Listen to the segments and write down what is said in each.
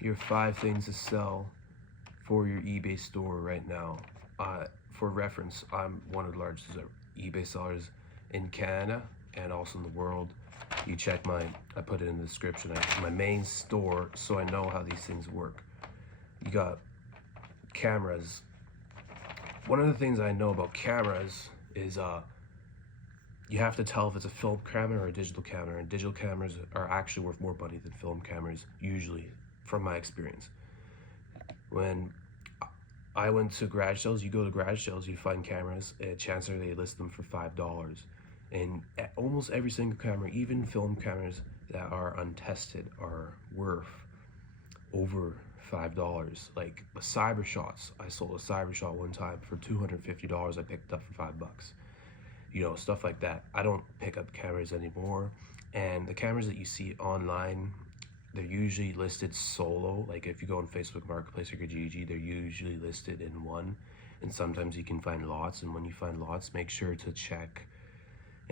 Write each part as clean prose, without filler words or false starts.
your 5 things to sell for your eBay store right now. For reference, I'm one of the largest eBay sellers in Canada and also in the world. You check I put it in the description, my main store, so I know how these things work. You got cameras. One of the things I know about cameras is you have to tell if it's a film camera or a digital camera, and digital cameras are actually worth more money than film cameras, usually, from my experience. When I went to garage sales, you go to garage sales, you find cameras, and chances are they list them for $5. And almost every single camera, even film cameras that are untested, are worth over $5. Like a Cybershots, I sold a Cybershot one time for $250. I picked it up for $5. You know, stuff like that. I don't pick up cameras anymore, and the cameras that you see online, they're usually listed solo. Like if you go on Facebook Marketplace or Kijiji, they're usually listed in one, and sometimes you can find lots, and when you find lots, make sure to check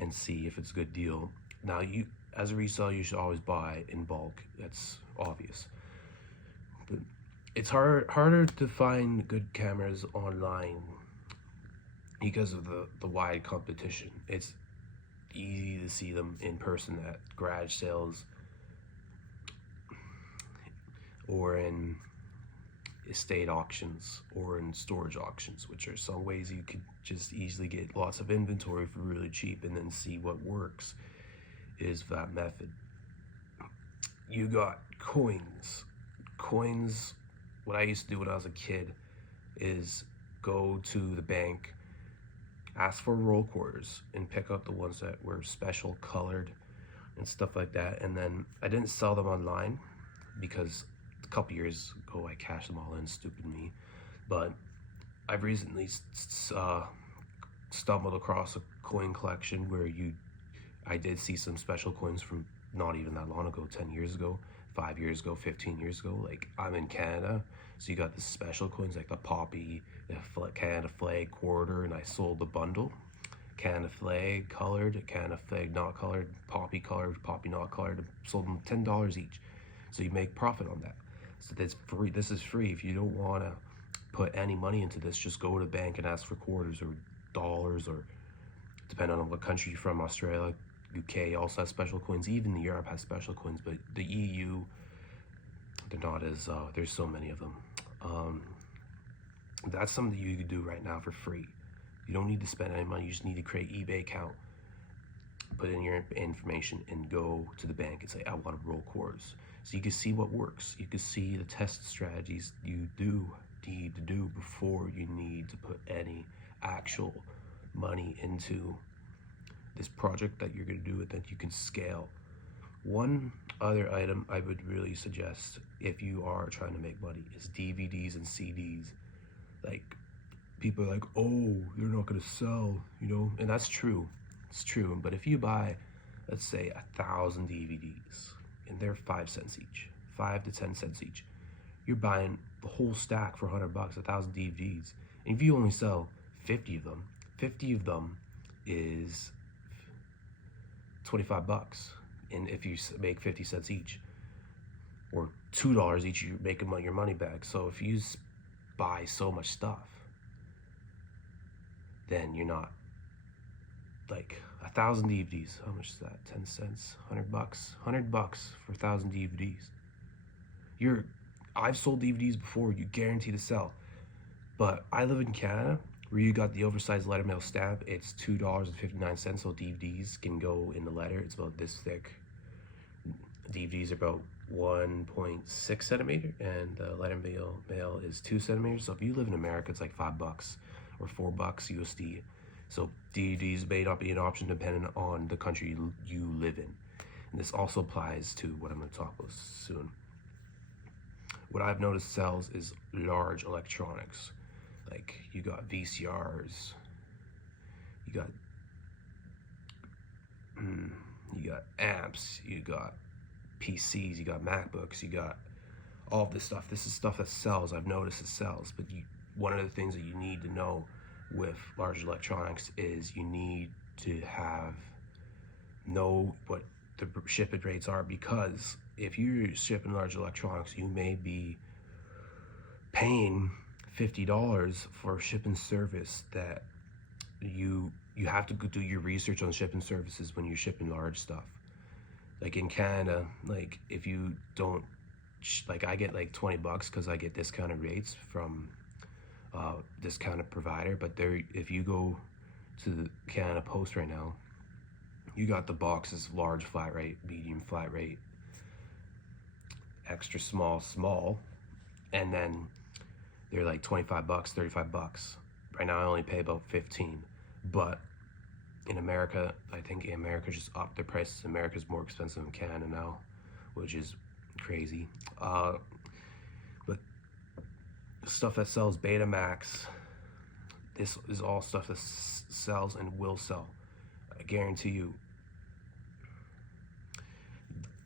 and see if it's a good deal. Now, you as a reseller, you should always buy in bulk. That's obvious. But it's harder to find good cameras online because of the wide competition. It's easy to see them in person at garage sales or in estate auctions or in storage auctions, which are some ways you could just easily get lots of inventory for really cheap and then see what works is that method. You got coins. What I used to do when I was a kid is go to the bank, ask for roll quarters, and pick up the ones that were special colored and stuff like that. And then I didn't sell them online because a couple years ago I cashed them all in, stupid me. But I've recently stumbled across a coin collection where I did see some special coins from not even that long ago, 10 years ago, 5 years ago, 15 years ago. Like, I'm in Canada, so you got the special coins like the poppy, the Canada flag quarter, and I sold the bundle. Canada flag colored, Canada flag not colored, poppy not colored. Sold them $10 each, so you make profit on that. So that's free. This is free. If you don't want to put any money into this, just go to the bank and ask for quarters or dollars, or depending on what country you're from. Australia, UK also has special coins. Even Europe has special coins, but the EU, they're not as there's so many of them. That's something you can do right now for free. You don't need to spend any money. You just need to create an eBay account, put in your information, and go to the bank and say, I want to roll quarters. So you can see what works. You can see the test strategies you need to do before you need to put any actual money into this project that you're going to do and that you can scale. One other item I would really suggest if you are trying to make money is DVDs and CDs. Like, people are like, oh, they're not going to sell, you know, and that's true. It's true. But if you buy, let's say, 1,000 DVDs, and they're 5 cents each, 5 to 10 cents each, you're buying the whole stack for $100, 1,000 DVDs. And if you only sell 50 of them is $25. And if you make 50 cents each, or $2 each, you're making your money back. So if you buy so much stuff, then you're not, like, 1,000 DVDs. How much is that? 10 cents? $100? $100 for 1,000 DVDs. I've sold DVDs before. You guarantee to sell. But I live in Canada, where you got the oversized letter mail stamp. It's $2.59, so DVDs can go in the letter. It's about this thick. DVDs are about 1.6 centimeter, and the letter mail is 2 centimeters. So if you live in America, it's like $5 or $4 USD. So DVDs may not be an option depending on the country you live in. And this also applies to what I'm going to talk about soon. What I've noticed sells is large electronics. Like, you got VCRs, you got amps, you got PCs, you got MacBooks, you got all of this stuff. This is stuff that sells. I've noticed it sells. But one of the things that you need to know with large electronics is you need to know what the shipping rates are, because if you're shipping large electronics, you may be paying $50 for shipping service that you have to do your research on shipping services when you're shipping large stuff. Like in Canada, like if you don't, like I get like $20 because I get discounted rates from discounted provider. But there, if you go to the Canada Post right now, you got the boxes: large flat rate, medium flat rate, extra small, small, and then they're like $25, $35. Right now I only pay about 15, but in America, I think America just upped their prices. America's more expensive than Canada now, which is crazy. But stuff that sells Betamax, this is all stuff that sells and will sell. I guarantee you.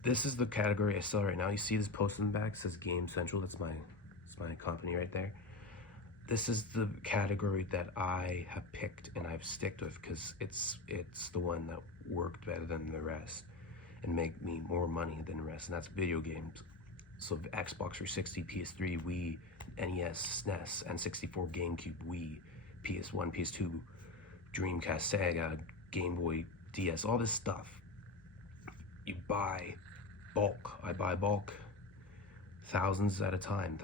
This is the category I sell right now. You see this post in the back, it says Game Central. That's my company right there. This is the category that I have picked and I've sticked with because it's the one that worked better than the rest and make me more money than the rest, and that's video games. So Xbox 360, PS3, Wii, NES, SNES, N64, GameCube, Wii, PS1, PS2, Dreamcast, Sega, Game Boy, DS, all this stuff. You buy bulk. I buy bulk, thousands at a time.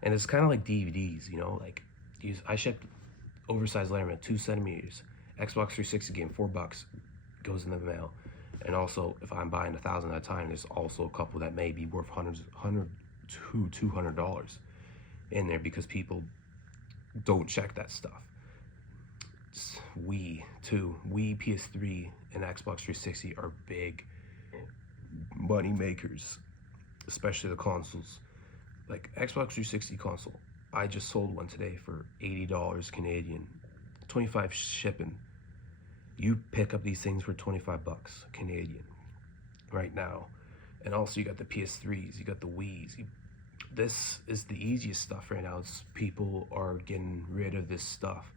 And it's kind of like DVDs, you know, like I shipped oversized Letterman, 2 centimeters, Xbox 360 game, $4, goes in the mail. And also, if I'm buying 1,000 at a time, there's also a couple that may be worth $100 to $200 in there because people don't check that stuff. Wii, PS3, and Xbox 360 are big money makers, especially the consoles. Like Xbox 360 console, I just sold one today for $80 Canadian, 25 shipping. You pick up these things for $25 Canadian right now. And also you got the PS3s, you got the Wii's. This is the easiest stuff right now. People are getting rid of this stuff.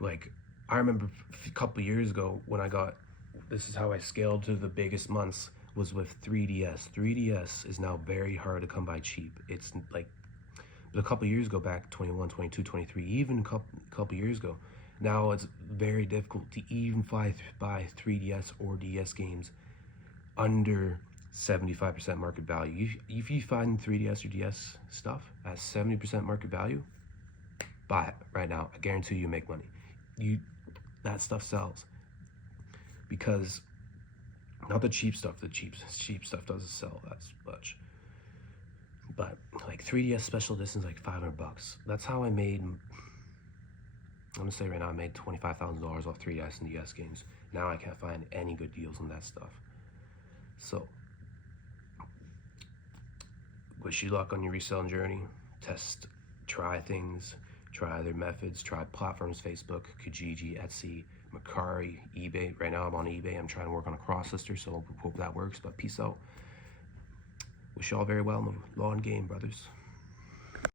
Like, I remember a couple years ago when I got, this is how I scaled to the biggest months, was with 3DS. 3DS is now very hard to come by cheap. It's like, but a couple years ago, back 21, 22, 23, even a couple years ago, now it's very difficult to even buy 3DS or DS games under 75% market value. If you find 3DS or DS stuff at 70% market value, buy it right now. I guarantee you make money. That stuff sells. Because not the cheap stuff. The cheap stuff doesn't sell that much. But like 3DS special edition is like $500. That's how I made. I'm gonna say right now I made $25,000 off 3DS and DS games. Now I can't find any good deals on that stuff. So wish you luck on your reselling journey. Try things, try other methods, try platforms: Facebook, Kijiji, Etsy, Mercari, eBay. Right now I'm on eBay. I'm trying to work on a cross lister, so hope that works. But peace out. Wish y'all very well in the long game, brothers.